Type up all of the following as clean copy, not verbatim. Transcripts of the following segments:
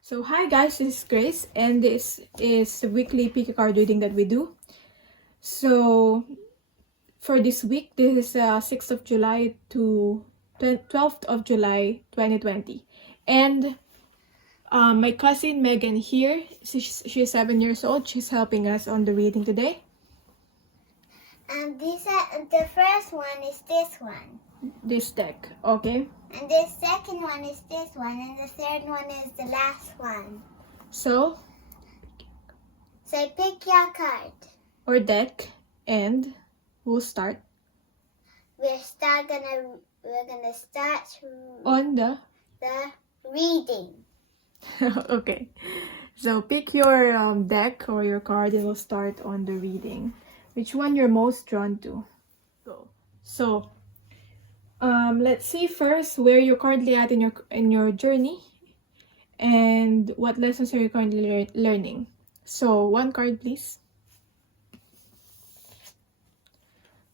So hi guys, this is Grace and this is the weekly pick a card reading that we do. So for this week, this is 6th of July to 12th of July 2020. And my cousin Megan here, she's 7 years old. She's helping us on the reading today. And the first one is this one. This deck, okay? And the second one is this one. And the third one is the last one. So pick your card. or deck, and we'll start We're gonna start on the reading. okay. So pick your deck or your card and we'll start on the reading. Which one you're most drawn to? Go. So let's see first where you're currently at in your journey and what lessons are you currently learning. So one card please.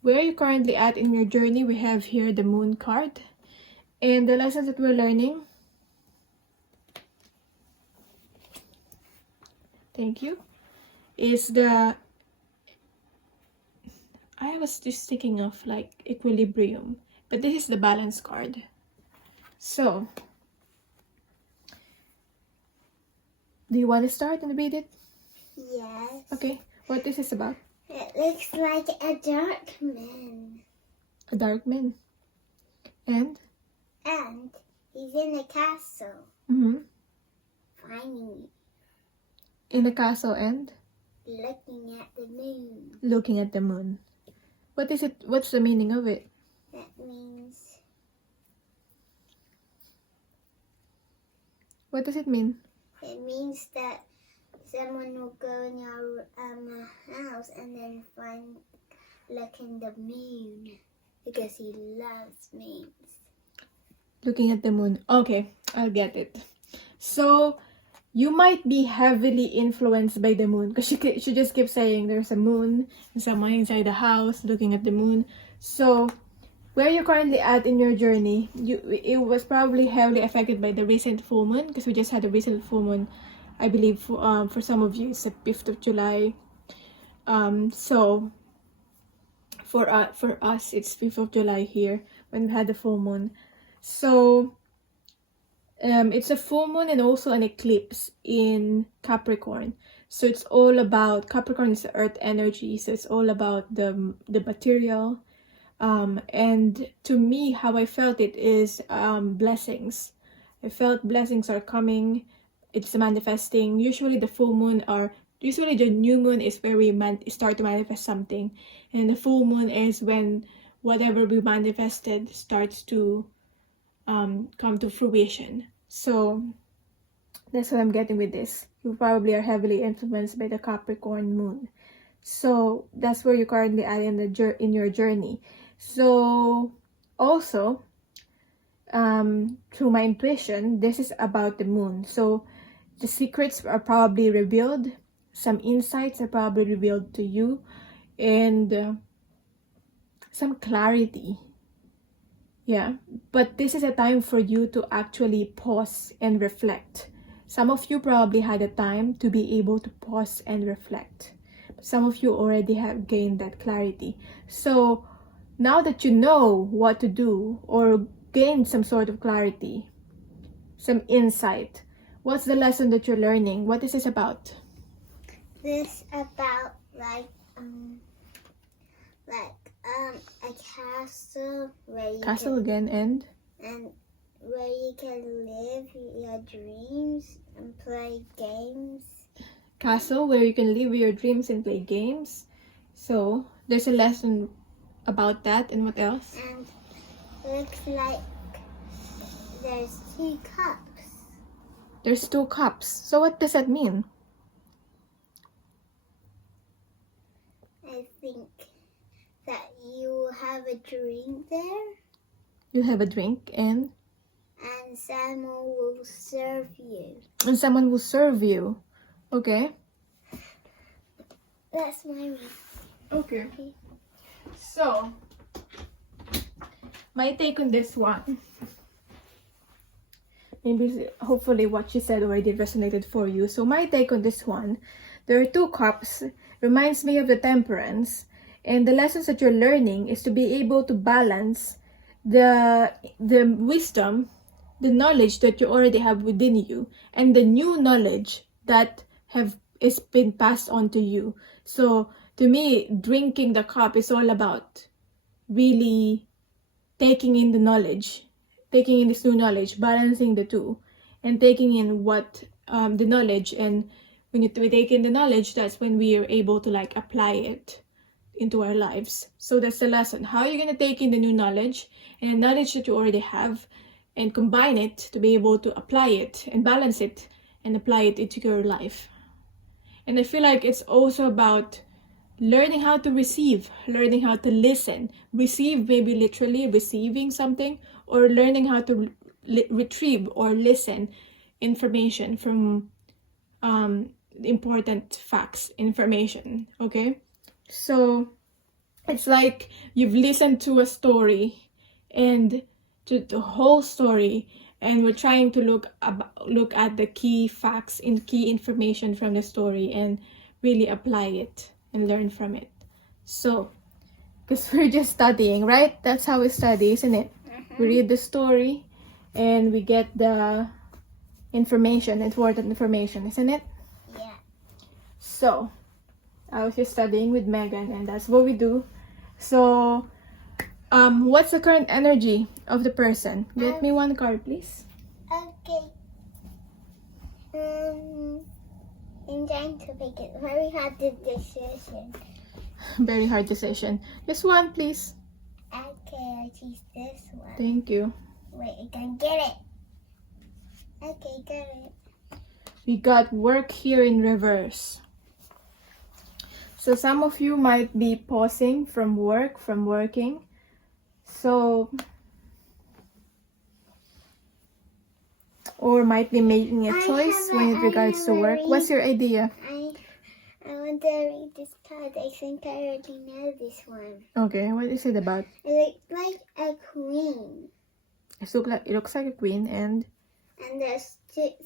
Where are you currently at in your journey? We have here the Moon card. And the lessons that we're learning. Thank you. Is the... I was just thinking of like equilibrium. But this is the balance card. So, do you want to start and read it? Yes. Okay. What is this about? It looks like a dark man. A dark man. And? And he's in a castle. Mm-hmm. Finding In a castle and? looking at the moon. Looking at the moon. What is it? What's the meaning of it? That means What does it mean? it means that someone will go in your house and then look in the moon because he loves moons. Looking at the moon. Okay, I'll get it. So, you might be heavily influenced by the moon because she just keeps saying there's a moon and someone inside the house looking at the moon. So, where you're currently at in your journey, it was probably heavily affected by the recent full moon because we just had a recent full moon. I believe for some of you it's the 5th of July. So for us it's 5th of July here when we had the full moon. So it's a full moon and also an eclipse in Capricorn. So it's all about, Capricorn is the earth energy, so it's all about the material. And to me, how I felt it is blessings. I felt blessings are coming. It's manifesting. Usually the new moon is where we start to manifest something. And the full moon is when whatever we manifested starts to come to fruition. So that's what I'm getting with this. You probably are heavily influenced by the Capricorn moon. So that's where you're currently at in your journey. So also, through my intuition, this is about the moon. So the secrets are probably revealed. Some insights are probably revealed to you. And some clarity. Yeah. But this is a time for you to actually pause and reflect. Some of you probably had a time to be able to pause and reflect. Some of you already have gained that clarity. So now that you know what to do or gained some sort of clarity, some insight, what's the lesson that you're learning? What is this about? This about a castle where you Castle again and where you can live your dreams and play games. Castle where you can live your dreams and play games. So there's a lesson about that, and what else? And looks like there's 2 cups. There's 2 cups. So what does that mean? I think that you have a drink there. You have a drink and someone will serve you. And someone will serve you. Okay. That's my reading. Okay. So, my take on this one. maybe hopefully what she said already resonated for you. So my take on this one, there are 2 cups, reminds me of the temperance, and the lessons that you're learning is to be able to balance the wisdom, the knowledge that you already have within you, and the new knowledge that is been passed on to you. So to me, drinking the cup is all about really taking in the knowledge, taking in this new knowledge, balancing the two, and taking in what the knowledge. And when we take in the knowledge, that's when we are able to like apply it into our lives. So that's the lesson. How are you going to take in the new knowledge and the knowledge that you already have and combine it to be able to apply it and balance it and apply it into your life? And I feel like it's also about learning how to receive, learning how to listen. Receive, maybe literally receiving something, or learning how to retrieve or listen information from important facts, information, okay? So it's like you've listened to a story and to the whole story, and we're trying to look at the key facts and key information from the story and really apply it and learn from it. So, because we're just studying, right? That's how we study, isn't it? We read the story and we get the information, important information, isn't it? Yeah. So, I was just studying with Megan, and that's what we do. So, what's the current energy of the person? Get me one card, please. Okay. I'm trying to make it very hard to decision. Very hard decision. Just one, please. Okay, I choose this one. Thank you. Wait, I can get it. Okay, got it. We got work here in reverse. So some of you might be pausing from working. So, or might be making a choice when it regards to work. What's your idea? I want to read this card. I think I already know this one. Okay, what is it about? It looks like a queen. It looks like a queen, and there's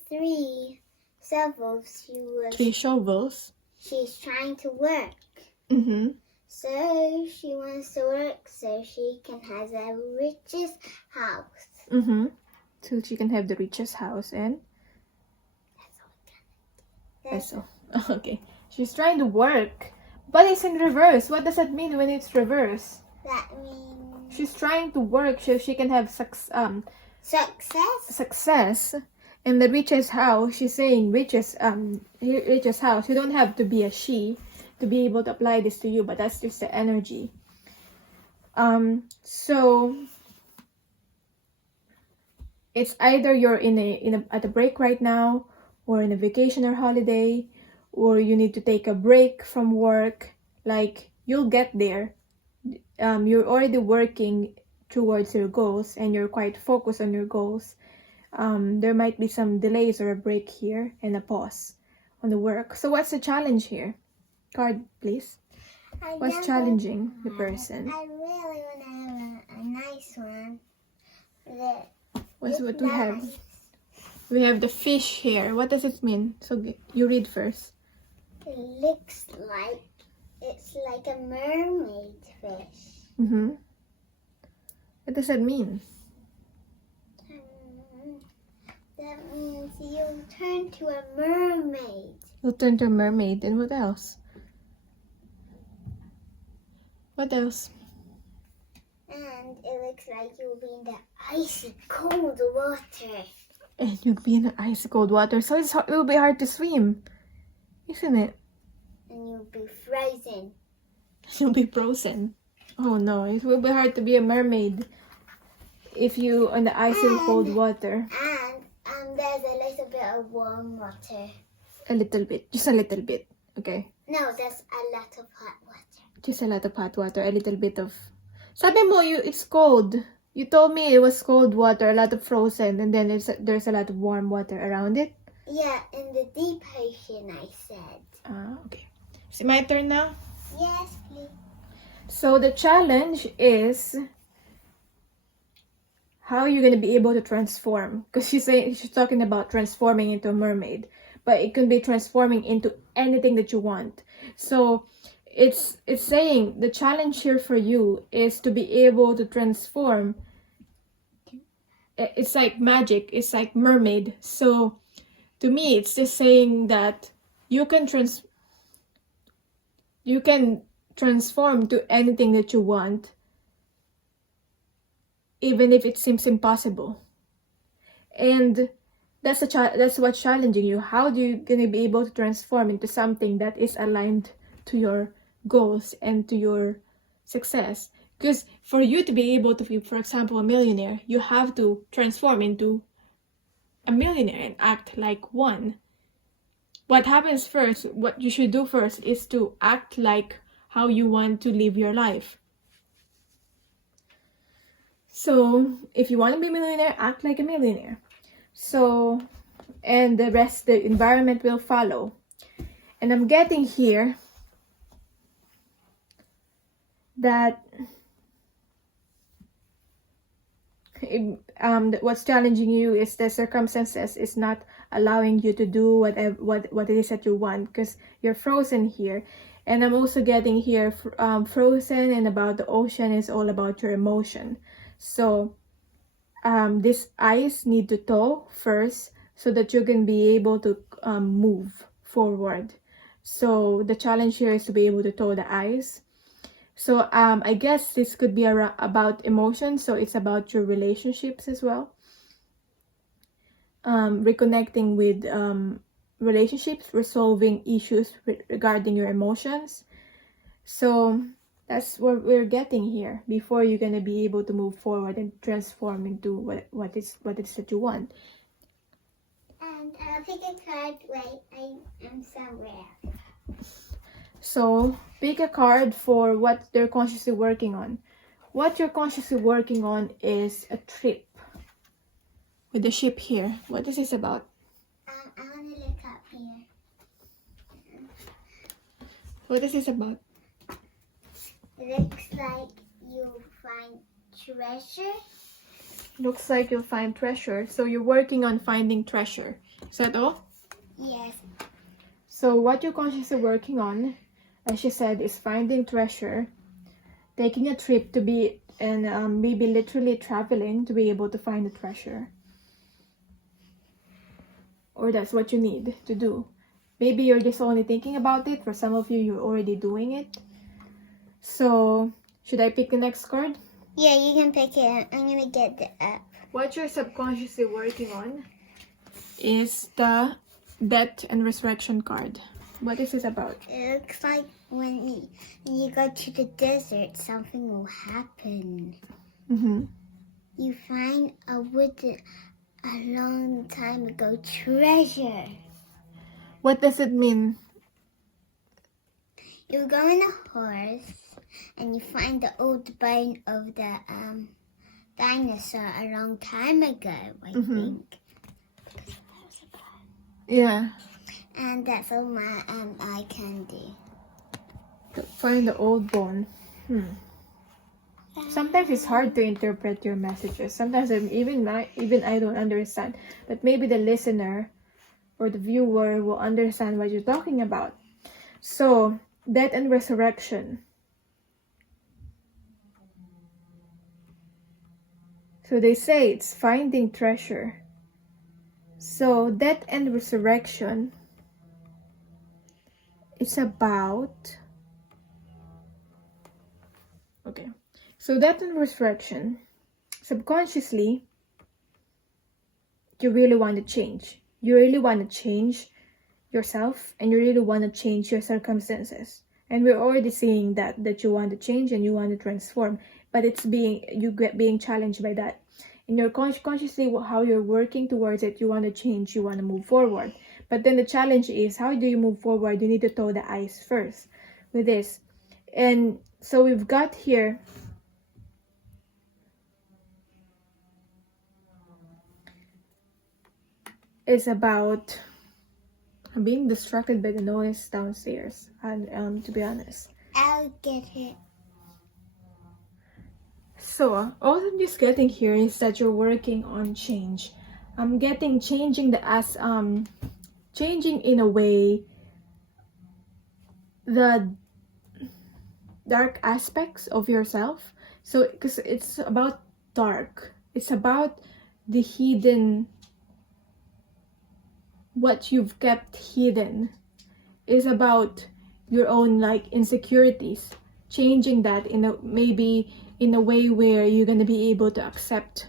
3 shovels. 3 shovels. She's trying to work. Mm-hmm. So she wants to work so she can have the richest house. Mm-hmm. So she can have the richest house, and That's all. that's all. Okay. She's trying to work, but it's in reverse. What does that mean when it's reverse? That means She's trying to work so she can have success. success. And the richest house, she's saying richest house. You don't have to be a she to be able to apply this to you, but that's just the energy. So it's either you're at a break right now, or in a vacation or holiday, or you need to take a break from work. Like, you'll get there. You're already working towards your goals and you're quite focused on your goals. There might be some delays or a break here and a pause on the work. So what's the challenge here? Card, please. What's challenging the person? I really want to have a nice one. What's what we have? We have the fish here. What does it mean? So you read first. It looks like it's like a mermaid fish. Mm-hmm. What does that mean? That means you'll turn to a mermaid. You'll turn to a mermaid. And what else? What else? And it looks like you'll be in the icy cold water. And you'll be in the ice cold water. So it will be hard to swim. Isn't it? And you'll be frozen. You'll be frozen. Oh no, it will be hard to be a mermaid if you on the icy cold water. And there's a little bit of warm water. A little bit. Just a little bit. Okay. No, there's a lot of hot water. Just a lot of hot water. A little bit of... Sabi mo, it's cold. You told me it was cold water, a lot of frozen, and then there's a lot of warm water around it. Yeah, in the deep ocean, I said. Okay. Is it my turn now? Yes, please. So the challenge is how are you going to be able to transform? Because she's talking about transforming into a mermaid, but it can be transforming into anything that you want. So it's saying the challenge here for you is to be able to transform. It's like magic, it's like mermaid. So to me, it's just saying that you can transform to anything that you want, even if it seems impossible. And that's what's challenging you. How do you gonna be able to transform into something that is aligned to your goals and to your success? Because for you to be able to be, for example, a millionaire, you have to transform into a millionaire and act like one. What happens first, what you should do first, is to act like how you want to live your life. So if you want to be a millionaire, act like a millionaire. So, and the rest, the environment will follow. And I'm getting here that what's challenging you is the circumstances is not allowing you to do what it is that you want, because you're frozen here. And I'm also getting here frozen, and about the ocean is all about your emotion. So this ice need to thaw first so that you can be able to move forward. So the challenge here is to be able to thaw the ice. So I guess this could be about emotions. So it's about your relationships as well. Reconnecting with relationships, resolving issues regarding your emotions. So that's what we're getting here before you're gonna be able to move forward and transform into what is that you want. And I'll pick a card. Wait, I am somewhere. So pick a card for what they're consciously working on. What you're consciously working on is a trip. With the ship here. What is this about? I want to look up here. What is this about? It looks like you'll find treasure. Looks like you'll find treasure. So you're working on finding treasure. Is that all? Yes. So what you're consciously working on, as she said, is finding treasure, taking a trip to be, and maybe literally traveling to be able to find the treasure. Or that's what you need to do. Maybe you're just only thinking about it. For some of you, you're already doing it. So should I pick the next card? Yeah, you can pick it. I'm going to get the app. What you're subconsciously working on is the Death and Resurrection card. What is this about? It looks like when you go to the desert, something will happen. Mm-hmm. You find a long time ago treasure. What does it mean? You go on a horse and you find the old bone of the dinosaur a long time ago, I think. Yeah. And that's all my eye can do. To find the old bone. Sometimes it's hard to interpret your messages. Sometimes even I don't understand. But maybe the listener or the viewer will understand what you're talking about. So, death and resurrection. So they say it's finding treasure. So, death and resurrection, it's about... Okay. So, death and resurrection, subconsciously, you really want to change. You really want to change yourself, and you really want to change your circumstances. And we're already seeing that you want to change and you want to transform, but it's being challenged by that. And you're consciously how you're working towards it. You want to change, you want to move forward. But then the challenge is, how do you move forward? You need to thaw the ice first with this. And so we've got here is about... I'm being distracted by the noise downstairs, and to be honest. I'll get it. So all I'm just getting here is that you're working on change. I'm getting changing in a way the dark aspects of yourself. So because it's about dark, it's about the hidden, what you've kept hidden, is about your own like insecurities, changing that in a maybe in a way where you're going to be able to accept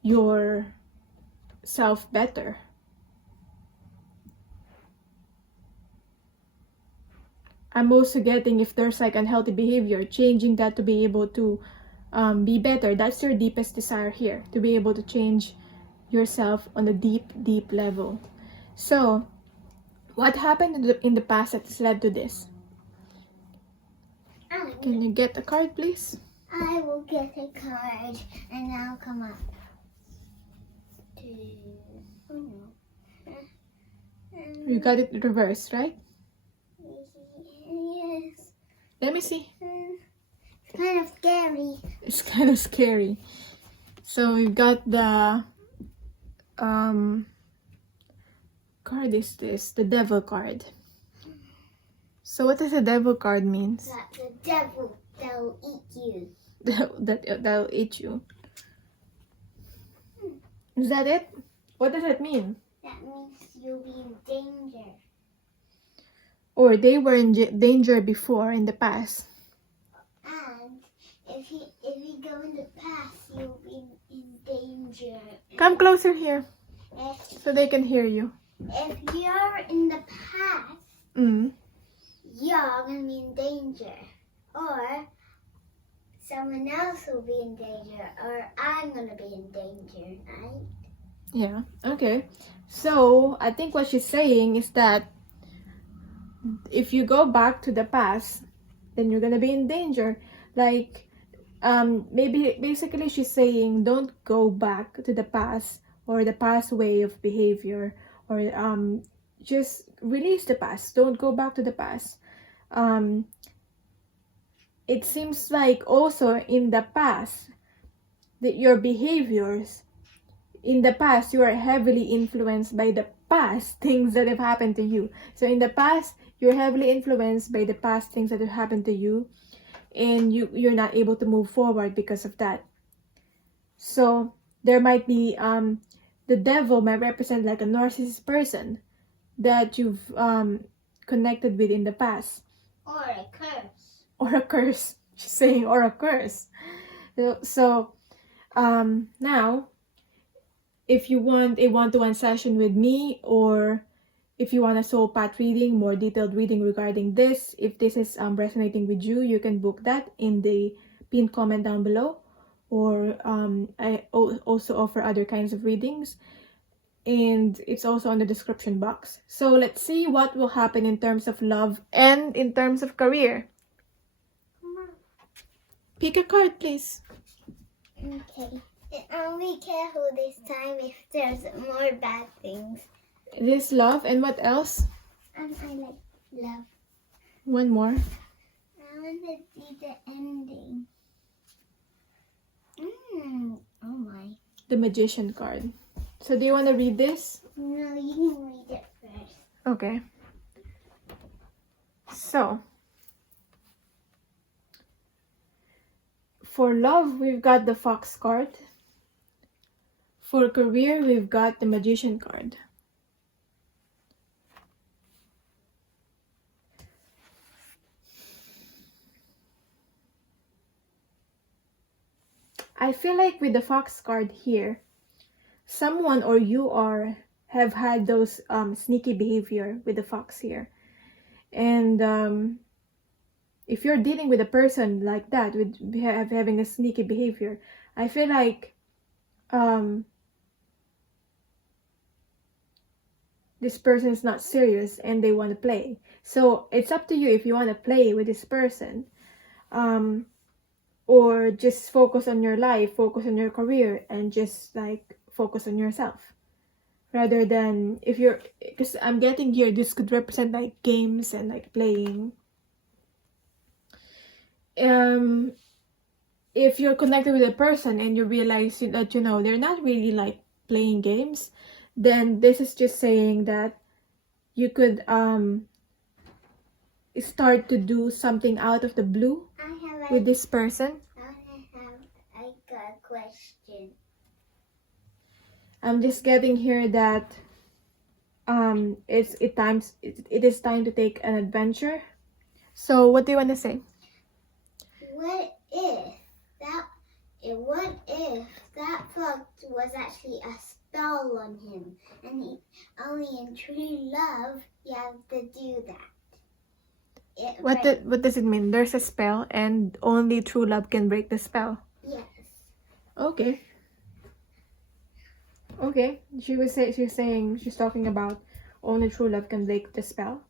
yourself better. I'm also getting if there's like unhealthy behavior, changing that to be able to be better. That's your deepest desire here, to be able to change yourself on a deep level. So what happened in the past that has led to this? Can you get a card, please? I will get a card and I'll come up to. Oh no. You got it reversed, right? Yes. Let me see. It's kind of scary. It's kind of scary. So we got the card is this, the devil card. So what does the devil card means? That the devil, they'll eat you. That'll eat you. Is that it? What does that mean? That means you'll be in danger. Or they were in danger before in the past. And if you go in the past, you'll be in danger. Come closer here If so they can hear you. you're in the past, you're gonna be in danger, or someone else will be in danger, or I'm gonna be in danger, right? Yeah, okay. So I think what she's saying is that if you go back to the past, then you're gonna be in danger. Like, maybe basically she's saying don't go back to the past or the past way of behavior, or just release the past. Don't go back to the past. It seems like also in the past that your behaviors in the past, you are heavily influenced by the past things that have happened to you. So in the past, you're heavily influenced by the past things that have happened to you, and you're not able to move forward because of that. So there might be the devil might represent like a narcissist person that you've connected with in the past, Or a curse. or a curse. She's saying or a curse. So now, if you want a one-to-one session with me, or if you want a soul path reading, more detailed reading regarding this, if this is resonating with you, you can book that in the pinned comment down below. Or I also offer other kinds of readings, and it's also on the description box. So let's see what will happen in terms of love and in terms of career. Pick a card, please. Okay. And be careful this time if there's more bad things. This love, and what else? I like love. One more. I want to see the ending. Oh my. The Magician card. So do you want to read this? No, you can read it first. Okay. So, for love, we've got the Fox card. For career, we've got the Magician card. I feel like with the Fox card here, someone or you have had those sneaky behavior with the Fox here. And if you're dealing with a person like that, with having a sneaky behavior, I feel like this person is not serious and they want to play. So it's up to you if you want to play with this person, or just focus on your life, focus on your career, and just like focus on yourself. Rather than if you're, because I'm getting here, this could represent like games and like playing. if you're connected with a person and you realize that, they're not really like playing games, then this is just saying that you could start to do something out of the blue with this person. I got a question. I'm just getting here that it is time to take an adventure. So what do you want to say? What if that fox was actually a spell on him, and only in true love you have to do that? What does it mean? There's a spell and only true love can break the spell. Yes. Okay. She's talking about only true love can break the spell.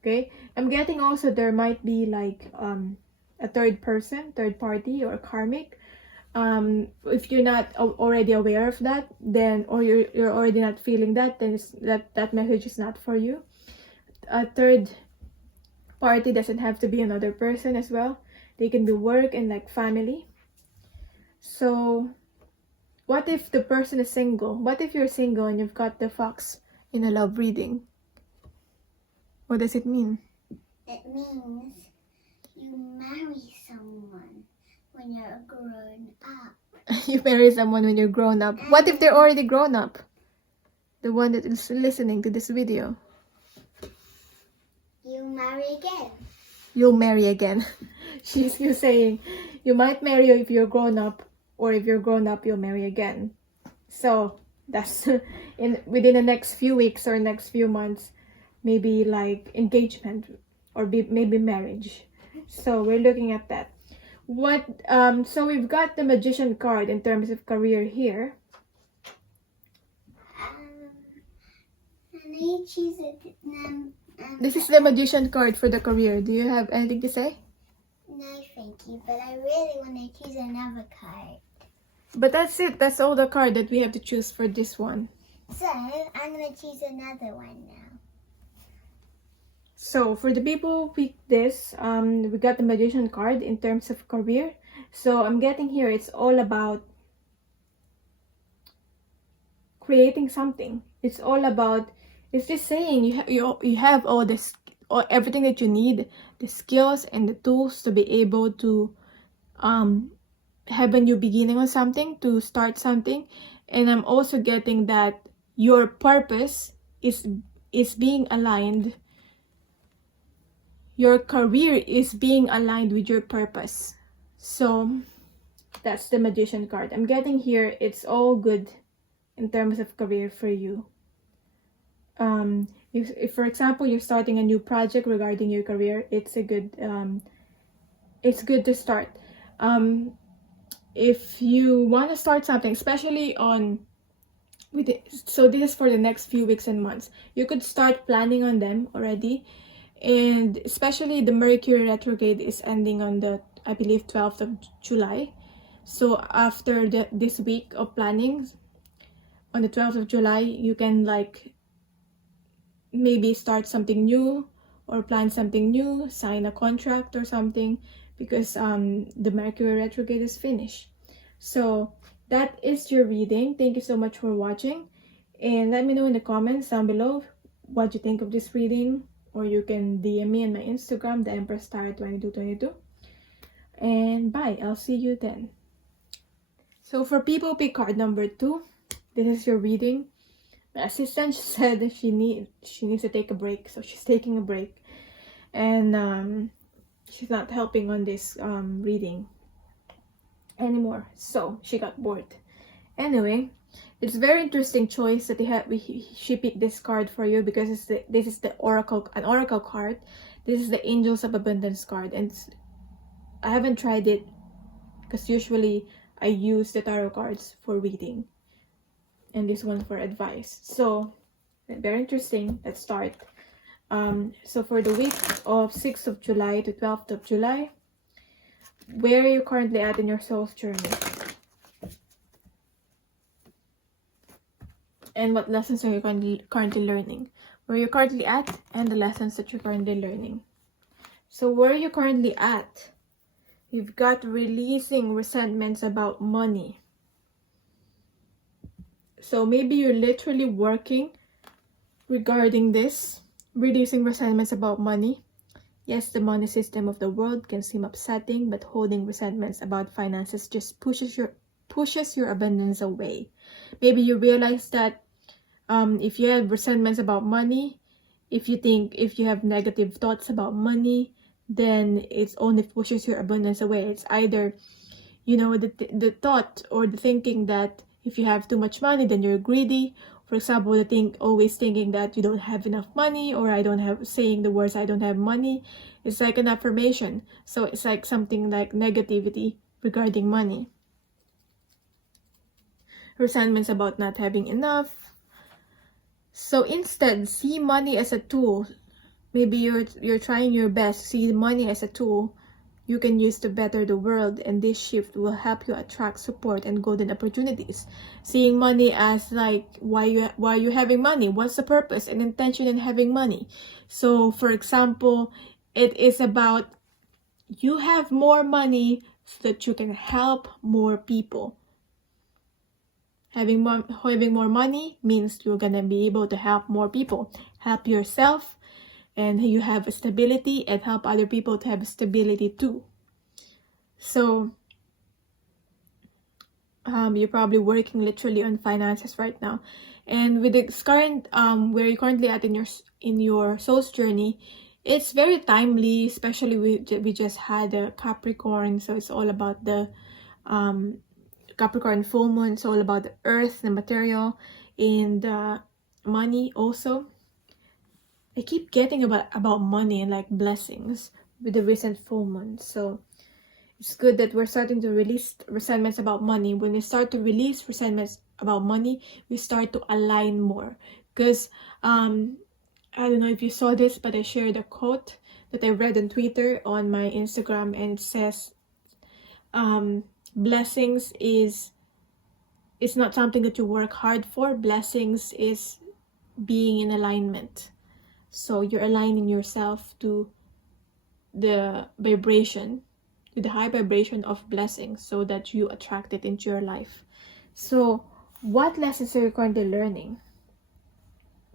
Okay. I'm getting also there might be like a third party, or karmic. If you're not already aware of that, then, or you're already not feeling that, then that message is not for you. A third party doesn't have to be another person as well. They can be work and like family. So what if the person is single? What if you're single and you've got the fox in a love reading? What does it mean? It means you marry someone when you're grown up. You marry someone when you're grown up. What if they're already grown up? The one that is listening to this video. You marry again. You'll marry again. She's saying you might marry if you're grown up, or if you're grown up, you'll marry again. So that's within the next few weeks or next few months, maybe like engagement, or maybe marriage. So we're looking at that. So we've got the Magician card in terms of career here. And I choose it. This is the Magician card for the career. Do you have anything to say? No, thank you. But I really want to choose another card. But that's it. That's all the card that we have to choose for this one. So I'm going to choose another one now. So for the people who picked this, we got the Magician card in terms of career. So I'm getting here, it's all about creating something. It's all about, it's just saying you have all this, or everything that you need, the skills and the tools to be able to have a new beginning on something, to start something. And I'm also getting that your purpose is being aligned. Your career is being aligned with your purpose. So that's the Magician card. I'm getting here, it's all good in terms of career for you. If for example you're starting a new project regarding your career, it's good to start. If you want to start something, especially so this is for the next few weeks and months, you could start planning on them already. And especially the Mercury retrograde is ending on the, I believe, 12th of July. So after this week of planning, on the 12th of July, you can like maybe start something new, or plan something new, sign a contract or something, because the Mercury retrograde is finished. So that is your reading. Thank you so much for watching, and let me know in the comments down below what you think of this reading. Or you can DM me on my Instagram, the Empress Star 2222. And bye, I'll see you then. So for people pick card number 2, this is your reading. My assistant said that she needs to take a break, so she's taking a break. And she's not helping on this reading anymore, so she got bored. Anyway, it's a very interesting choice that she picked this card for you, because this is an oracle card. This is the Angels of Abundance card, and I haven't tried it because usually I use the tarot cards for reading, and this one for advice. So very interesting. Let's start. So for the week of 6th of July to 12th of July, where are you currently at in your soul's journey? And what lessons are you currently learning? Where you're currently at, and the lessons that you're currently learning. So where are you currently at? You've got releasing resentments about money. So maybe you're literally working regarding this, releasing resentments about money. Yes, the money system of the world can seem upsetting, but holding resentments about finances just pushes your abundance away. Maybe you realize that if you have resentments about money, if you have negative thoughts about money, then it's only pushes your abundance away. It's either, the thought or the thinking that if you have too much money, then you're greedy. For example, always thinking that you don't have enough money, or saying the words, I don't have money. It's like an affirmation. So it's like something like negativity regarding money. Resentments about not having enough. So instead, see money as a tool. Maybe you're trying your best. See money as a tool you can use to better the world, and this shift will help you attract support and golden opportunities. Seeing money as like, why you having money? What's the purpose and intention in having money? So for example, it is about you have more money so that you can help more people. Having more money means you're gonna be able to help more people, help yourself, and you have a stability, and help other people to have stability too. So you're probably working literally on finances right now, and with the current where you're currently at in your soul's journey, it's very timely. Especially we just had a Capricorn, so it's all about the Capricorn full moon. It's all about the earth, the material, and money also. I keep getting about money and like blessings with the recent full moon. So it's good that we're starting to release resentments about money. When we start to release resentments about money, we start to align more. Because I don't know if you saw this, but I shared a quote that I read on Twitter, on my Instagram, and it says, blessings is not something that you work hard for. Blessings is being in alignment. So you're aligning yourself to the vibration, to the high vibration of blessings, so that you attract it into your life. So what lessons are you currently learning?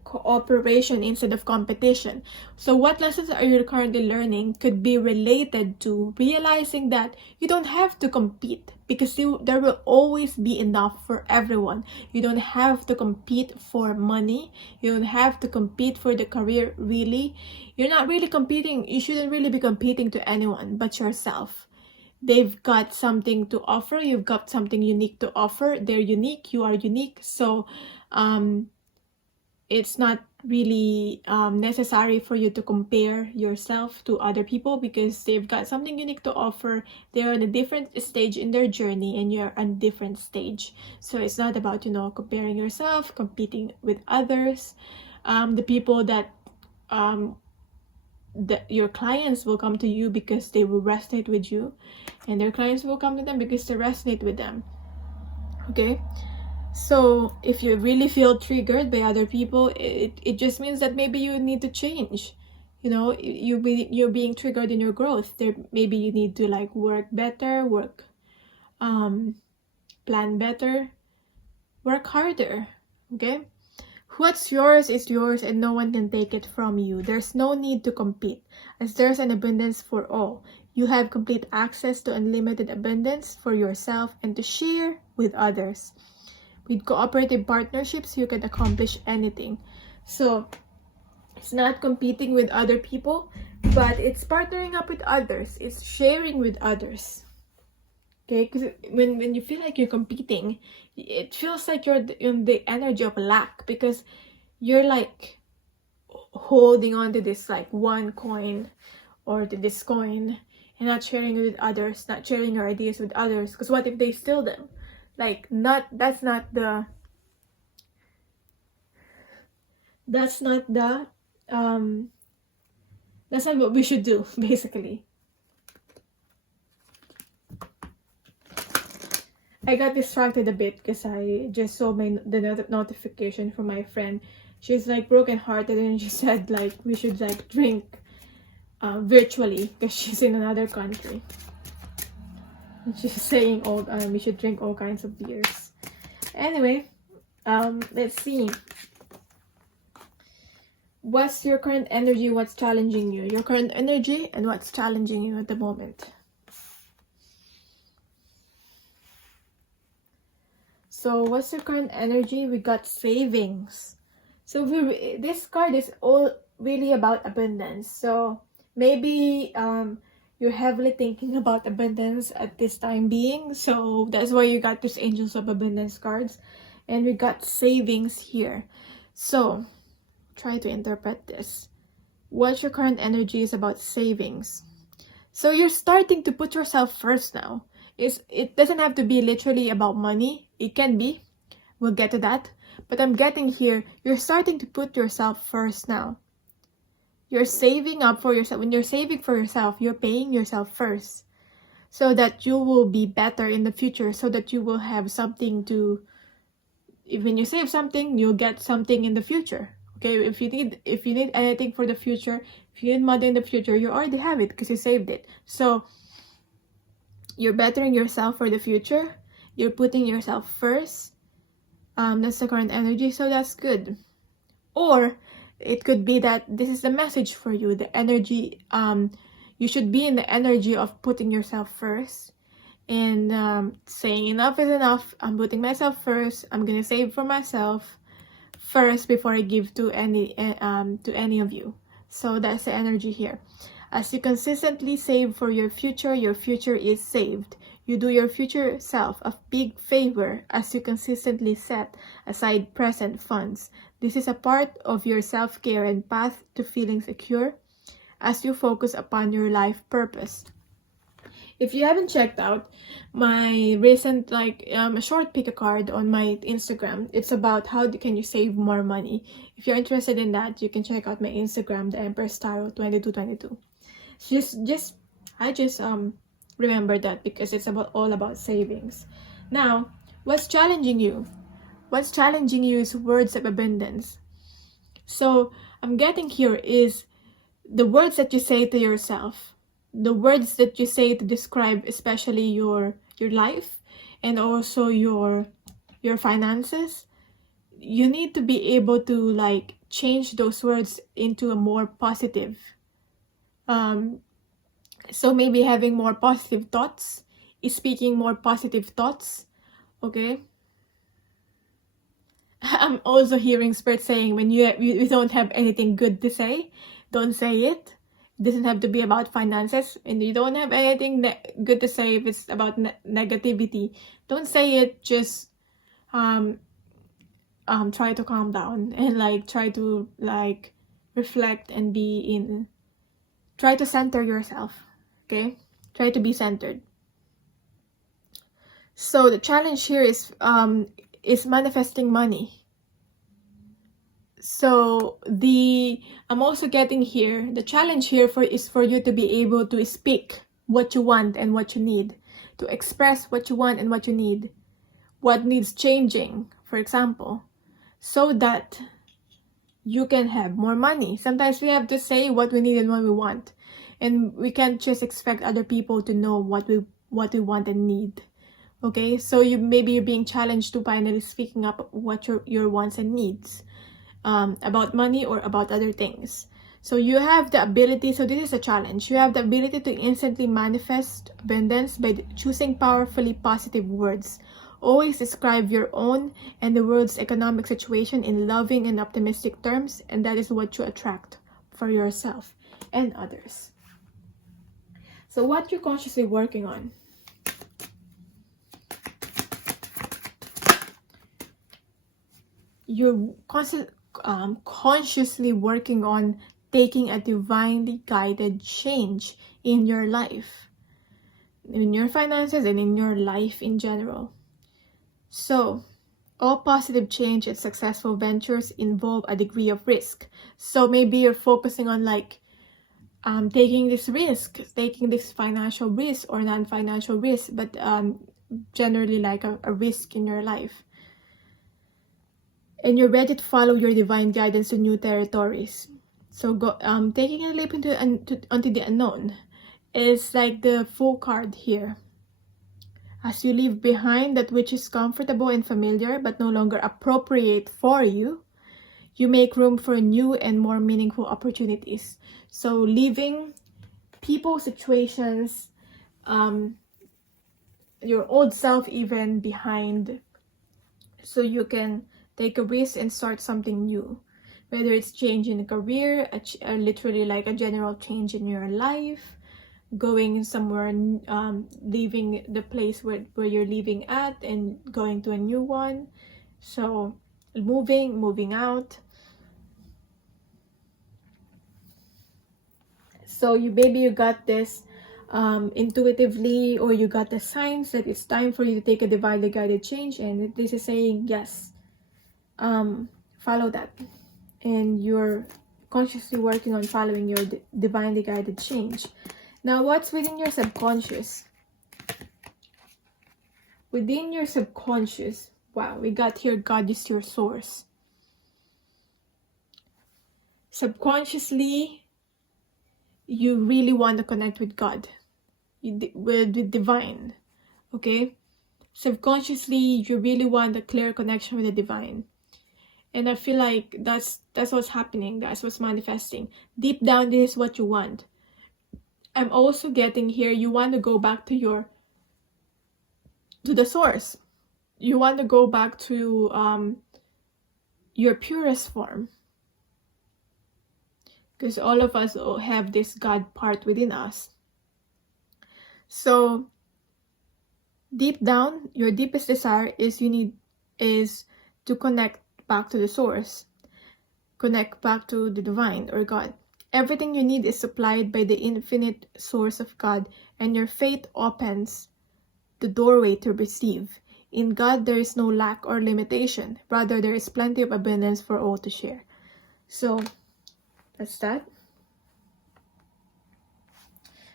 Cooperation instead of competition. So what lessons are you currently learning could be related to realizing that you don't have to compete, because there will always be enough for everyone. You don't have to compete for money. You don't have to compete for the career. Really, you're not really competing. You shouldn't really be competing to anyone but yourself. They've got something to offer. You've got something unique to offer. They're unique. You are unique. So it's not really necessary for you to compare yourself to other people, because they've got something unique to offer. They're on a different stage in their journey, and you're on a different stage. So it's not about, comparing yourself, competing with others. The people that your clients will come to you because they will resonate with you, and their clients will come to them because they resonate with them. Okay? So if you really feel triggered by other people, it just means that maybe you need to change. You're being triggered in your growth. Maybe you need to like work better, plan better, work harder. Okay? What's yours is yours, and no one can take it from you. There's no need to compete, as there's an abundance for all. You have complete access to unlimited abundance for yourself and to share with others. With cooperative partnerships, you can accomplish anything. So it's not competing with other people, but it's partnering up with others. It's sharing with others. Okay? Because when you feel like you're competing, it feels like you're in the energy of lack, because you're like holding on to this like one coin or to this coin, and not sharing it with others, not sharing your ideas with others. Because what if they steal them? Like, that's not what we should do, basically. I got distracted a bit because I just saw the notification from my friend. She's like brokenhearted, and she said like we should like drink virtually because she's in another country. She's saying we should drink all kinds of beers. Anyway, let's see. What's your current energy? What's challenging you? Your current energy and what's challenging you at the moment. So what's your current energy? We got savings. So this card is all really about abundance. So maybe you're heavily thinking about abundance at this time being. So that's why you got this Angels of Abundance cards. And we got savings here. So try to interpret this. What your current energy is about savings. So you're starting to put yourself first now. It doesn't have to be literally about money. It can be. We'll get to that. But I'm getting here, you're starting to put yourself first now. You're saving up for yourself. When you're saving for yourself, you're paying yourself first. So that you will be better in the future. So that you will have something to... When you save something, you'll get something in the future. Okay, if you need anything for the future, if you need money in the future, you already have it because you saved it. So you're bettering yourself for the future. You're putting yourself first. That's the current energy, so that's good. Or it could be that this is the message for you. The energy, you should be in the energy of putting yourself first and saying enough is enough. I'm putting myself first. I'm gonna save for myself first before I give to any of you. So that's the energy here. As you consistently save for your future is saved. You do your future self a big favor as you consistently set aside present funds. This is a part of your self-care and path to feeling secure as you focus upon your life purpose. If you haven't checked out my recent a short pick a card on my Instagram, it's about how can you save more money. If you're interested in that, you can check out my Instagram, the Empress Tarot 2222. I just remember that because it's all about savings. Now, what's challenging you? What's challenging you is words of abundance. So I'm getting here is the words that you say to yourself, the words that you say to describe especially your life and also your finances. You need to be able to change those words into a more positive. So maybe having more positive thoughts, speaking more positive thoughts, okay? I'm also hearing Spirit saying when you don't have anything good to say, don't say it. It doesn't have to be about finances. And you don't have anything good to say if it's about negativity, don't say it. Just try to calm down and try to reflect and try to center yourself. Okay, try to be centered. So the challenge here is manifesting money. So I'm also getting here, the challenge here is for you to be able to speak what you want and what you need, to express what you want and what you need, what needs changing, for example, so that you can have more money. Sometimes we have to say what we need and what we want. And we can't just expect other people to know what we want and need. Okay, so maybe you're being challenged to finally speaking up what your wants and needs about money or about other things. So you have the ability, so this is a challenge. You have the ability to instantly manifest abundance by choosing powerfully positive words. Always describe your own and the world's economic situation in loving and optimistic terms, and that is what you attract for yourself and others. So what you're consciously working on. You're consciously working on taking a divinely guided change in your life, in your finances and in your life in general. So all positive change and successful ventures involve a degree of risk. So maybe you're focusing on taking this risk, taking this financial risk or non-financial risk, but generally a risk in your life. And you're ready to follow your divine guidance to new territories. So taking a leap onto the unknown is like the Fool card here. As you leave behind that which is comfortable and familiar but no longer appropriate for you, you make room for new and more meaningful opportunities. So leaving people, situations, your old self even behind, so you can take a risk and start something new. Whether it's change in a career, literally like a general change in your life, going somewhere, leaving the place where you're living at and going to a new one. So moving out. So maybe you got this intuitively, or you got the signs that it's time for you to take a divinely guided change, and this is saying yes, follow that, and you're consciously working on following your divinely guided change. Now, what's within your subconscious? Within your subconscious, wow, we got here, God is your source. Subconsciously, you really want to connect with God, with divine, okay? Subconsciously, you really want a clear connection with the divine. And I feel like that's what's happening. That's what's manifesting. Deep down, this is what you want. I'm also getting here, you want to go back to the source. You want to go back to your purest form. Because all of us have this God part within us. So deep down, your deepest desire is to connect back to the source. Connect back to the divine or God. Everything you need is supplied by the infinite source of God, and your faith opens the doorway to receive. In God, there is no lack or limitation. Rather, there is plenty of abundance for all to share. So, that's that.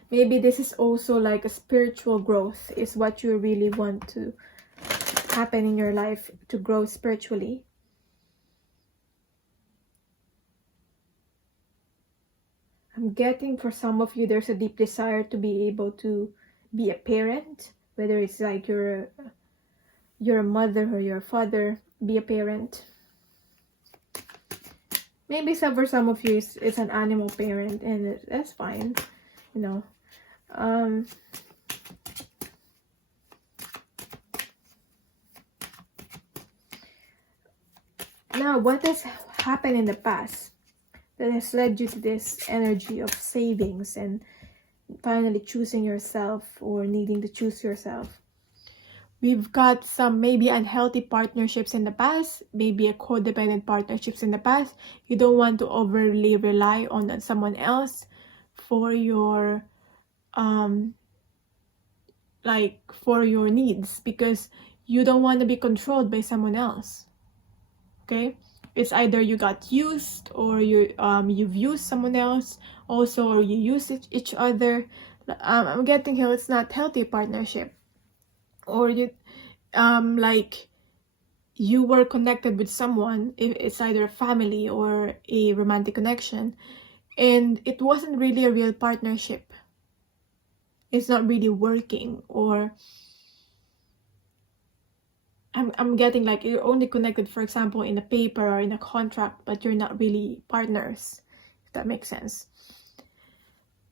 Maybe this is also like a spiritual growth, is what you really want to happen in your life, to grow spiritually. I'm getting, for some of you, there's a deep desire to be able to be a parent, whether it's like you're a mother or your father, be a parent. Maybe for some of you, it's an animal parent, and that's fine, you know. Now, what has happened in the past that has led you to this energy of savings and finally choosing yourself, or needing to choose yourself? We've got some maybe unhealthy partnerships in the past, maybe a codependent partnerships in the past. You don't want to overly rely on someone else for your for your needs, because you don't want to be controlled by someone else. Okay, it's either you got used, or you've used someone else also, or you use each other. I'm getting here, it's not healthy partnership, or you you were connected with someone, it's either a family or a romantic connection, and it wasn't really a real partnership. It's not really working, or I'm getting like you're only connected, for example, in a paper or in a contract, but you're not really partners, if that makes sense.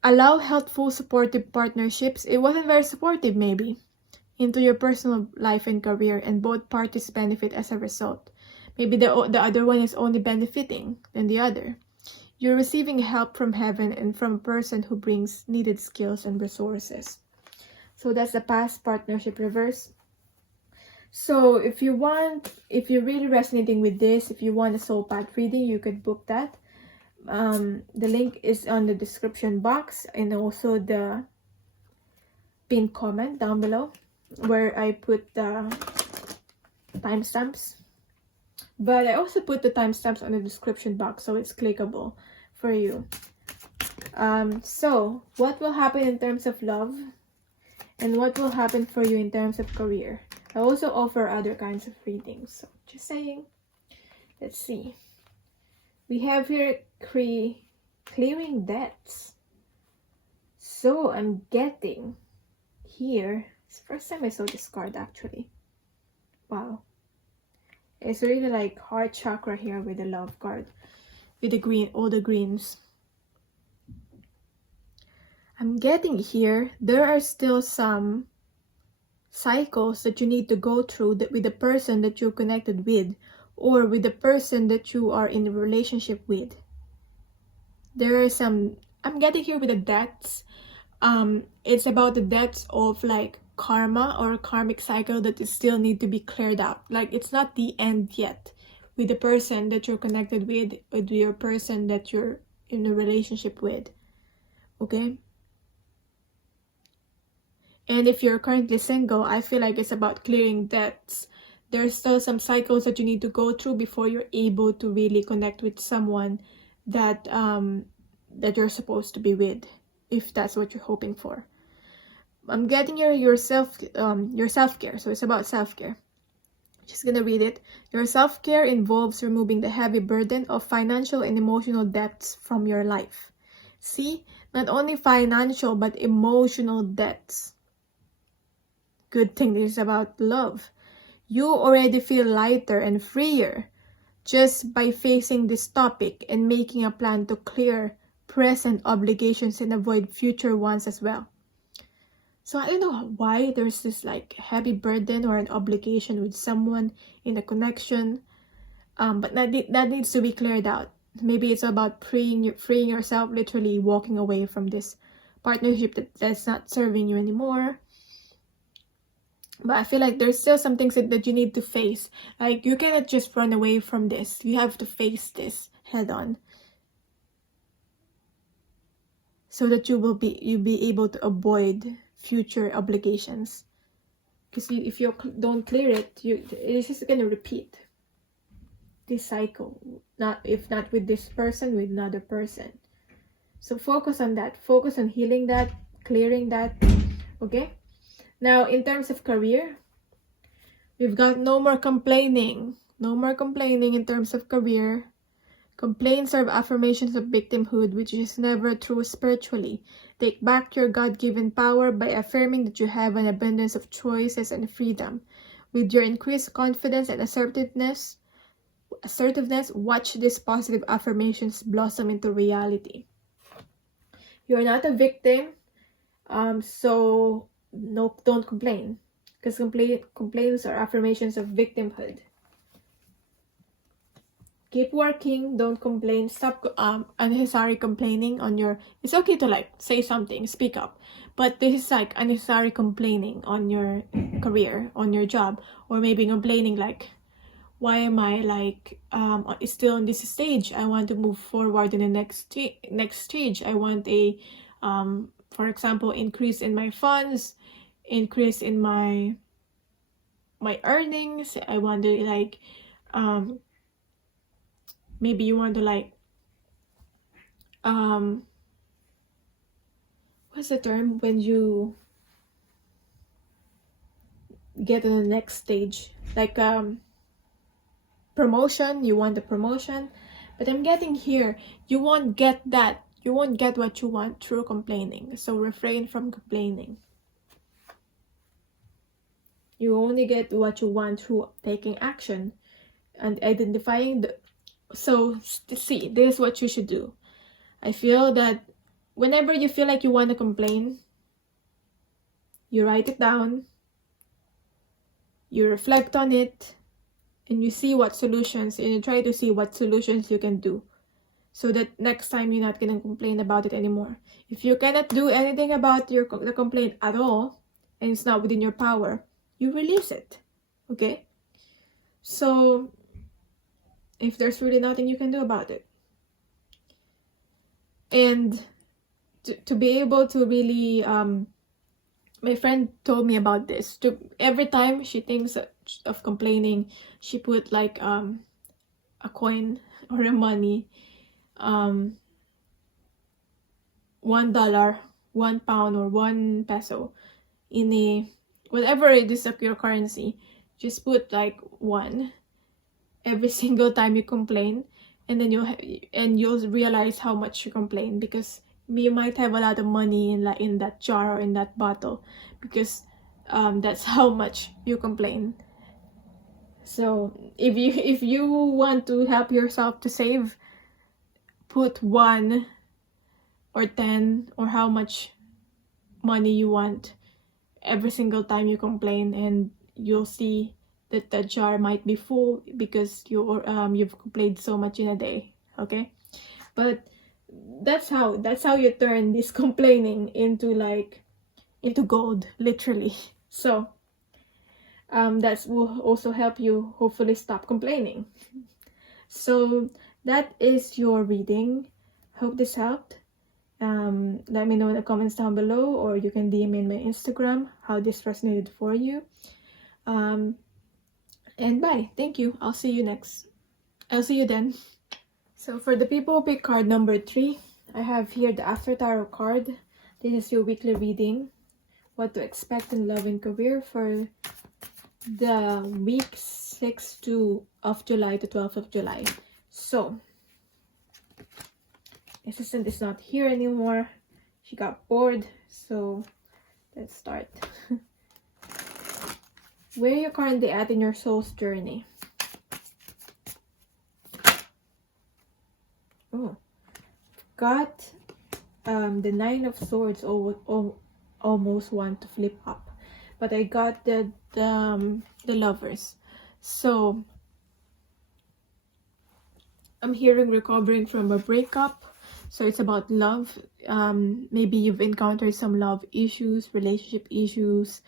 Allow helpful, supportive partnerships. It wasn't very supportive, maybe, into your personal life and career, and both parties benefit as a result. Maybe the other one is only benefiting than the other. You're receiving help from heaven and from a person who brings needed skills and resources. So that's the past partnership reverse. So if you're really resonating with this, if you want a soul path reading, you could book that. The link is on the description box, and also the pinned comment down below, where I put the timestamps. But I also put the timestamps on the description box, so it's clickable for you. So what will happen in terms of love, and what will happen for you in terms of career? I also offer other kinds of readings, so just saying. Let's see. We have here clearing debts. So I'm getting here It's the first time I saw this card actually. Wow. It's really like heart chakra here with the love card. With the green, all the greens. I'm getting here, there are still some cycles that you need to go through with the person that you're connected with, or with the person that you are in a relationship with. There are some, I'm getting here with the debts. It's about the debts of like karma or karmic cycle that is still need to be cleared out. Like it's not the end yet with the person that you're connected with your person that you're in a relationship with. Okay? And if you're currently single, I feel like it's about clearing debts. There's still some cycles that you need to go through before you're able to really connect with someone that that you're supposed to be with, if that's what you're hoping for. I'm getting your self-care. So it's about self-care. Just gonna read it. Your self-care involves removing the heavy burden of financial and emotional debts from your life. See, not only financial but emotional debts. Good thing this is about love. You already feel lighter and freer just by facing this topic and making a plan to clear present obligations and avoid future ones as well. So I don't know why there's this like heavy burden or an obligation with someone in a connection, but that needs to be cleared out. Maybe it's about freeing yourself, literally walking away from this partnership that's not serving you anymore. But I feel like there's still some things that you need to face. Like you cannot just run away from this. You have to face this head on, so that you'll be able to avoid future obligations. Because if you don't clear it, it's just gonna repeat this cycle. If not with this person, with another person. So focus on that. Focus on healing that, clearing that. Okay. Now, in terms of career, we've got no more complaining. No more complaining in terms of career. Complaints are affirmations of victimhood, which is never true spiritually. Take back your God-given power by affirming that you have an abundance of choices and freedom. With your increased confidence and assertiveness, watch these positive affirmations blossom into reality. You're not a victim, so no, don't complain, because complaints are affirmations of victimhood. Keep working, don't complain. Stop unnecessary complaining on your... It's okay to like say something, speak up, but this is like unnecessary complaining on your career, on your job, or maybe complaining like, why am I like still on this stage? I want to move forward in the next stage. I want a for example, increase in my funds, increase in my earnings. I want to like maybe you want to like what's the term when you get to the next stage, like promotion. You want the promotion, but I'm getting here, you won't get that. You won't get what you want through complaining. So refrain from complaining. You only get what you want through taking action and identifying the... So see, this is what you should do. I feel that whenever you feel like you want to complain, you write it down, you reflect on it, and you see what solutions, and you try to see what solutions you can do, so that next time you're not gonna complain about it anymore. If you cannot do anything about the complaint at all, and it's not within your power, you release it. Okay? So if there's really nothing you can do about it, and to be able to really my friend told me about this. Every time she thinks of complaining, she put like a coin or a money, $1, £1, or £1 in a whatever it is of your currency. Just put like one every single time you complain, and then you'll realize how much you complain, because you might have a lot of money in that jar or in that bottle, because that's how much you complain. So if you want to help yourself to save, put 1 or 10 or how much money you want every single time you complain, and you'll see that the jar might be full because you've complained so much in a day. Okay, but that's how you turn this complaining into gold, literally. So that will also help you hopefully stop complaining. So that is your reading. Hope this helped. Let me know in the comments down below, or you can DM me in my Instagram how this resonated for you. And bye. Thank you. I'll see you then. So for the people who pick card number 3, I have here the After Tarot card. This is your weekly reading. What to expect in love and career for the week 6 of July to 12th of July. So, assistant is not here anymore. She got bored. So, let's start. Where are you currently at in your soul's journey? Oh, got the 9 of Swords almost want to flip up, but I got the Lovers. So I'm hearing recovering from a breakup. So it's about love. Maybe you've encountered some love issues, relationship issues,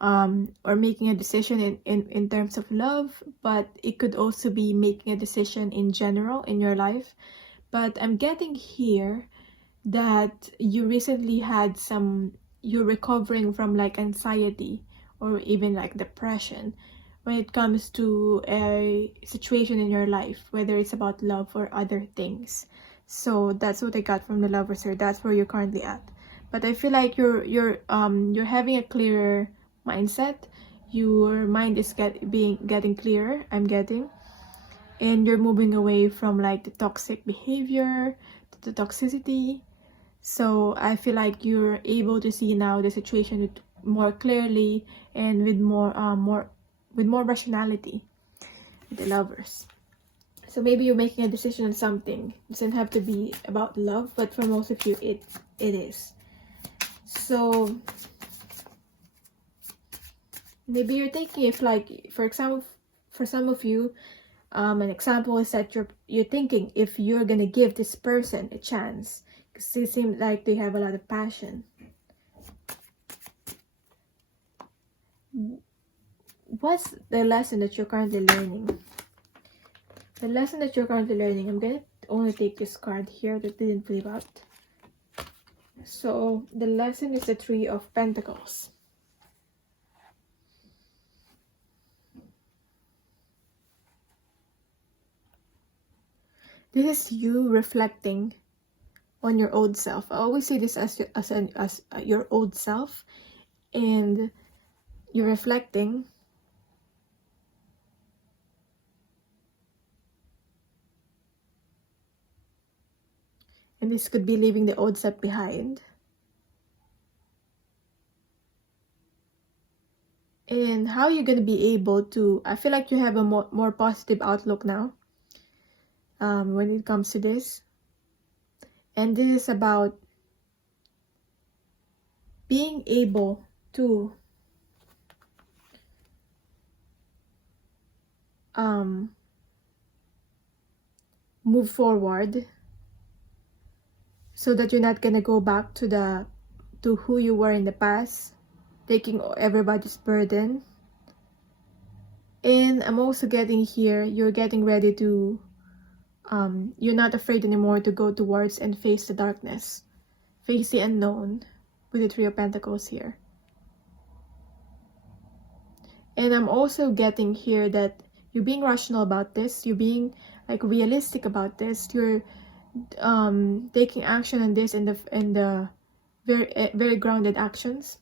or making a decision in terms of love, but it could also be making a decision in general in your life. But I'm getting here that you recently had you're recovering from like anxiety or even like depression when it comes to a situation in your life, whether it's about love or other things. So that's what I got from the Lovers here. That's where you're currently at. But I feel like you're having a clearer mindset. Your mind is getting clearer, I'm getting. And you're moving away from like the toxic behavior, the toxicity. So I feel like you're able to see now the situation more clearly and with more rationality with the Lovers. So maybe you're making a decision on something. It doesn't have to be about love, but for most of you it is. So maybe you're thinking, if like, for example, for some of you, an example is that you're thinking if you're gonna give this person a chance, because they seem like they have a lot of passion. What's the lesson that you're currently learning? The lesson that you're currently learning, I'm gonna only take this card here that didn't flip out. So the lesson is the 3 of Pentacles. This is you reflecting on your old self. I always see this as your old self, and you're reflecting. And this could be leaving the old self behind. And how you're going to be able to, I feel like you have a more positive outlook now when it comes to this. And this is about being able to move forward, so that you're not gonna go back to who you were in the past, taking everybody's burden. And I'm also getting here, you're getting ready to you're not afraid anymore to go towards and face the darkness, face the unknown, with the 3 of Pentacles here. And I'm also getting here that you're being rational about this, you're being like realistic about this, you're taking action on this in the very grounded actions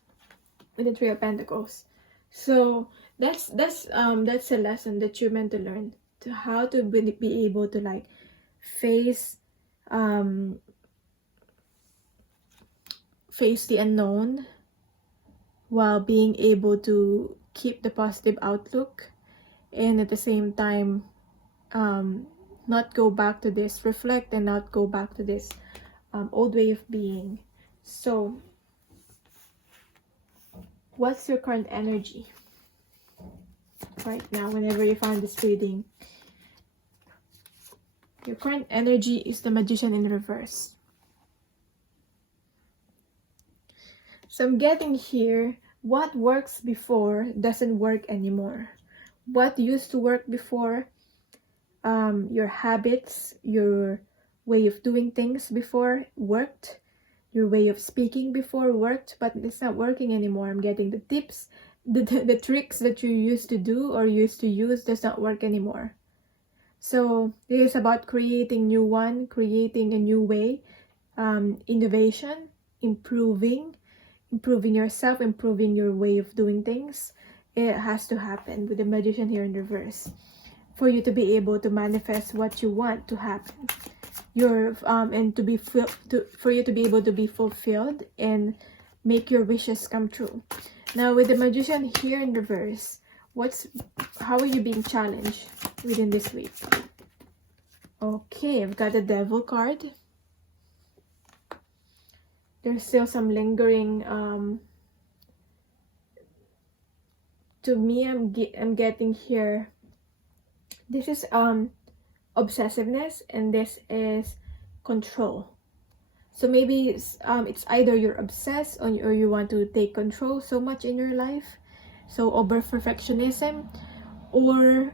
with the 3 of Pentacles. So that's a lesson that you're meant to learn, to how to be able to like face the unknown while being able to keep the positive outlook, and at the same time not go back to this, reflect and not go back to this old way of being. So what's your current energy right now whenever you find this reading? Your current energy is the Magician in reverse. So I'm getting here, what works before doesn't work anymore. What used to work before, your habits, your way of doing things before worked, your way of speaking before worked, but it's not working anymore. I'm getting the tips, the tricks that you used to do or used to use does not work anymore. So this is about creating creating a new way, innovation, improving yourself, improving your way of doing things. It has to happen with the Magician here in reverse for you to be able to manifest what you want to happen. And for you to be able to be fulfilled and make your wishes come true. Now with the Magician here in reverse, how are you being challenged within this week? Okay, I've got the Devil card. There's still some lingering to me. I'm getting here, this is obsessiveness and this is control. So maybe it's either you're obsessed or you want to take control so much in your life, so over perfectionism, or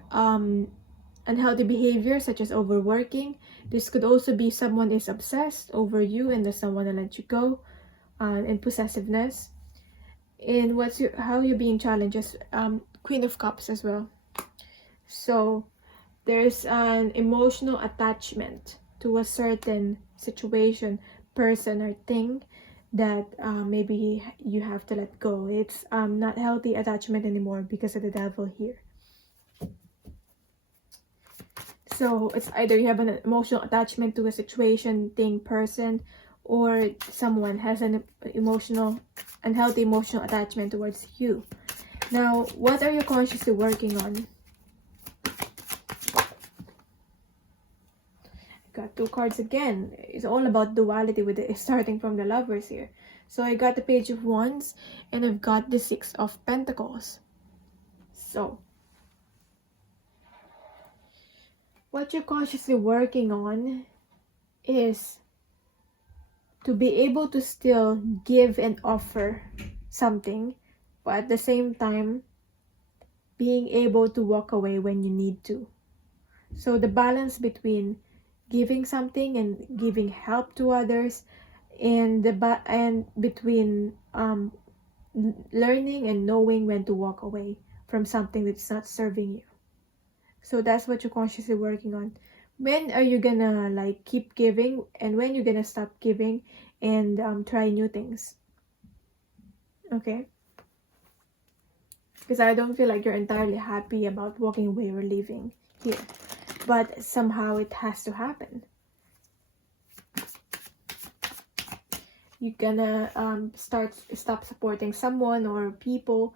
unhealthy behavior such as overworking. This could also be someone is obsessed over you and doesn't want to let you go, and possessiveness. And how you're being challenged is Queen of Cups as well. So there's an emotional attachment to a certain situation, person, or thing that maybe you have to let go. It's not healthy attachment anymore because of the Devil here. So it's either you have an emotional attachment to a situation, thing, person, or someone has an unhealthy emotional attachment towards you. Now, what are you consciously working on? Got two cards again. It's all about duality with it, starting from the Lovers here. So I got the Page of Wands and I've got the Six of Pentacles. So what you're consciously working on is to be able to still give and offer something, but at the same time being able to walk away when you need to. So the balance between giving something and giving help to others, and between learning and knowing when to walk away from something that's not serving you. So that's what you're consciously working on. When are you gonna keep giving, and when you're gonna stop giving and try new things? Okay, because I don't feel like you're entirely happy about walking away or leaving here, but somehow it has to happen. You're gonna stop supporting someone or people,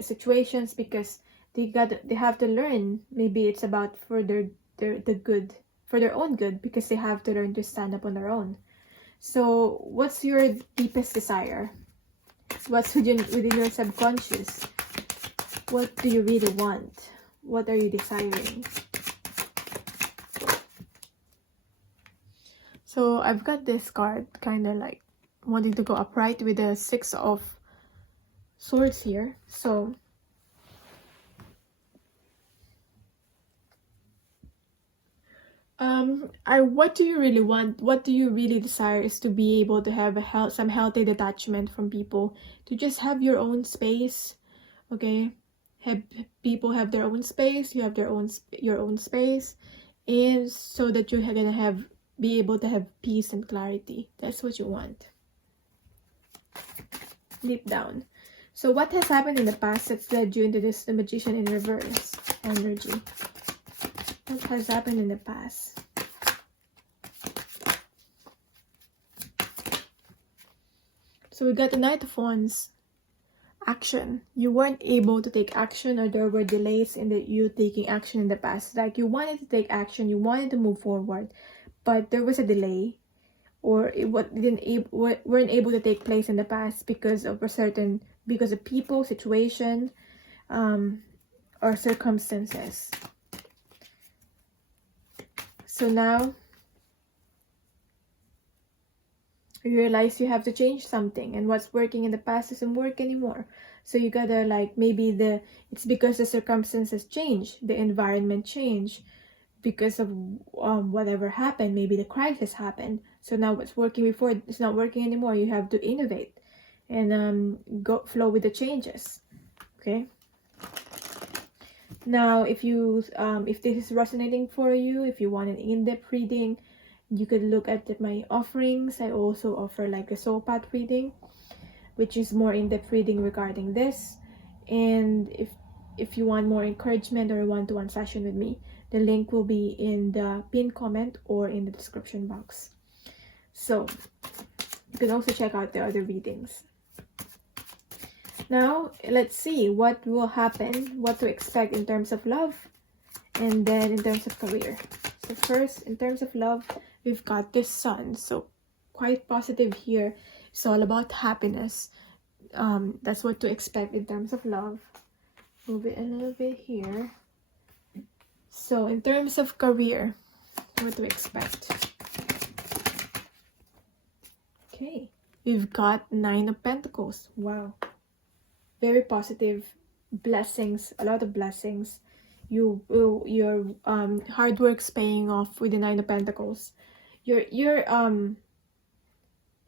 situations, because they have to learn. Maybe it's about for their own good, because they have to learn to stand up on their own. So what's your deepest desire? What's within your subconscious? What do you really want? What are you desiring? So I've got this card, kind of like wanting to go upright with the Six of Swords here. So what do you really want? What do you really desire is to be able to have some healthy detachment from people, to just have your own space. Okay, people have their own space, you have your own space, and so that you're gonna be able to have peace and clarity. That's what you want deep down. So what has happened in the past that's led you into this, the Magician in reverse energy? What has happened in the past? So we got the Knight of Wands. action. You weren't able to take action, or there were delays in you taking action in the past. Like you wanted to take action, you wanted to move forward, but there was a delay, or weren't able to take place in the past because of people, situation, or circumstances. So now you realize you have to change something, and what's working in the past doesn't work anymore. So you gotta, like, maybe it's because the circumstances change, the environment change, because of whatever happened. Maybe the crisis happened, so now what's working before is not working anymore. You have to innovate and go flow with the changes. Okay, now if this is resonating for you, if you want an in-depth reading, you could look at my offerings. I also offer like a soul path reading, which is more in-depth reading regarding this. And if you want more encouragement or a one-to-one session with me, the link will be in the pinned comment or in the description box. So you can also check out the other readings. Now let's see what will happen, what to expect in terms of love, and then in terms of career. So first, in terms of love, we've got the Sun. So quite positive here. It's all about happiness. That's what to expect in terms of love. Move it a little bit here. So in terms of career, what to expect? Okay, we've got 9 of Pentacles. Wow, very positive. Blessings, a lot of blessings. Your hard work's paying off with the 9 of Pentacles.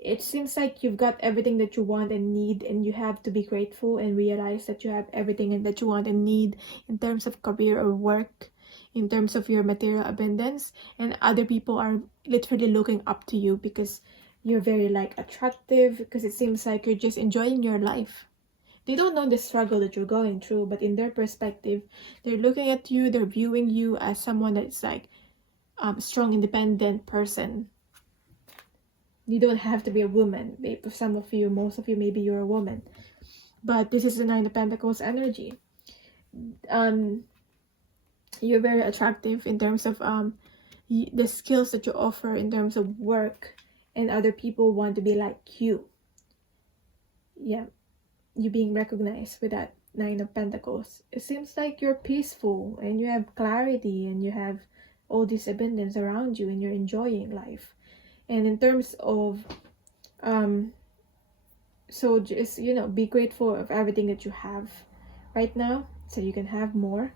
It seems like you've got everything that you want and need, and you have to be grateful and realize that you have everything that you want and need in terms of career or work, in terms of your material abundance. And other people are literally looking up to you because you're very like attractive, because it seems like you're just enjoying your life. They don't know the struggle that you're going through, but in their perspective, they're looking at you, they're viewing you as someone that's like strong, independent person. You don't have to be a woman. For some of you, most of you, maybe you're a woman. But this is the 9 of Pentacles energy. You're very attractive in terms of the skills that you offer in terms of work, and other people want to be like you. Yeah, you being recognized with that 9 of Pentacles. It seems like you're peaceful and you have clarity and you have all this abundance around you and you're enjoying life. And in terms of so just, you know, be grateful of everything that you have right now, so you can have more,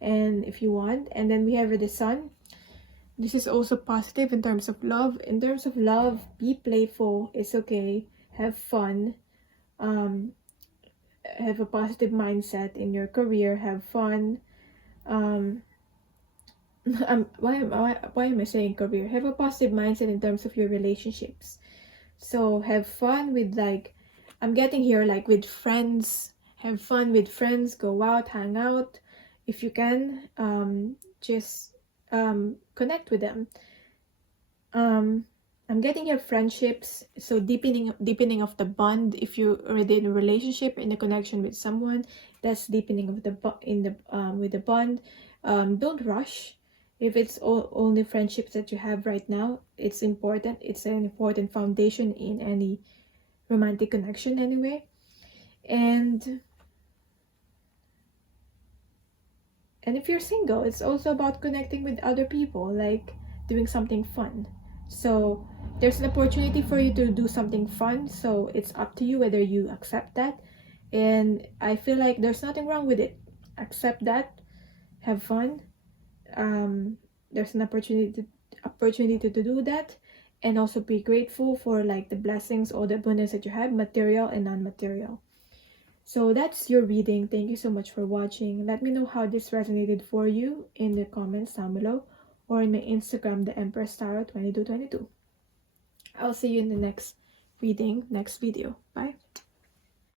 and if you want. And then we have the Sun. This is also positive in terms of love. In terms of love, be playful. It's okay. Have fun. Have a positive mindset in your career. Have fun. Why am I saying career? Have a positive mindset in terms of your relationships. So have fun with, like, I'm getting here, like, with friends. Have fun with friends. Go out, hang out if you can. Just connect with them. I'm getting here friendships, so deepening of the bond. If you're already in a relationship, in a connection with someone, that's deepening of with the bond. Don't rush. If it's only friendships that you have right now, it's important. It's an important foundation in any romantic connection anyway. And if you're single, it's also about connecting with other people, like doing something fun. So there's an opportunity for you to do something fun, so it's up to you whether you accept that. And I feel like there's nothing wrong with it. Accept that. Have fun. There's an opportunity to do that, and also be grateful for, like, the blessings or the abundance that you have, material and non-material. So that's your reading. Thank you so much for watching. Let me know how this resonated for you in the comments down below, or in my Instagram, the Empress Tarot 2222. I'll see you in the next reading, next video. Bye.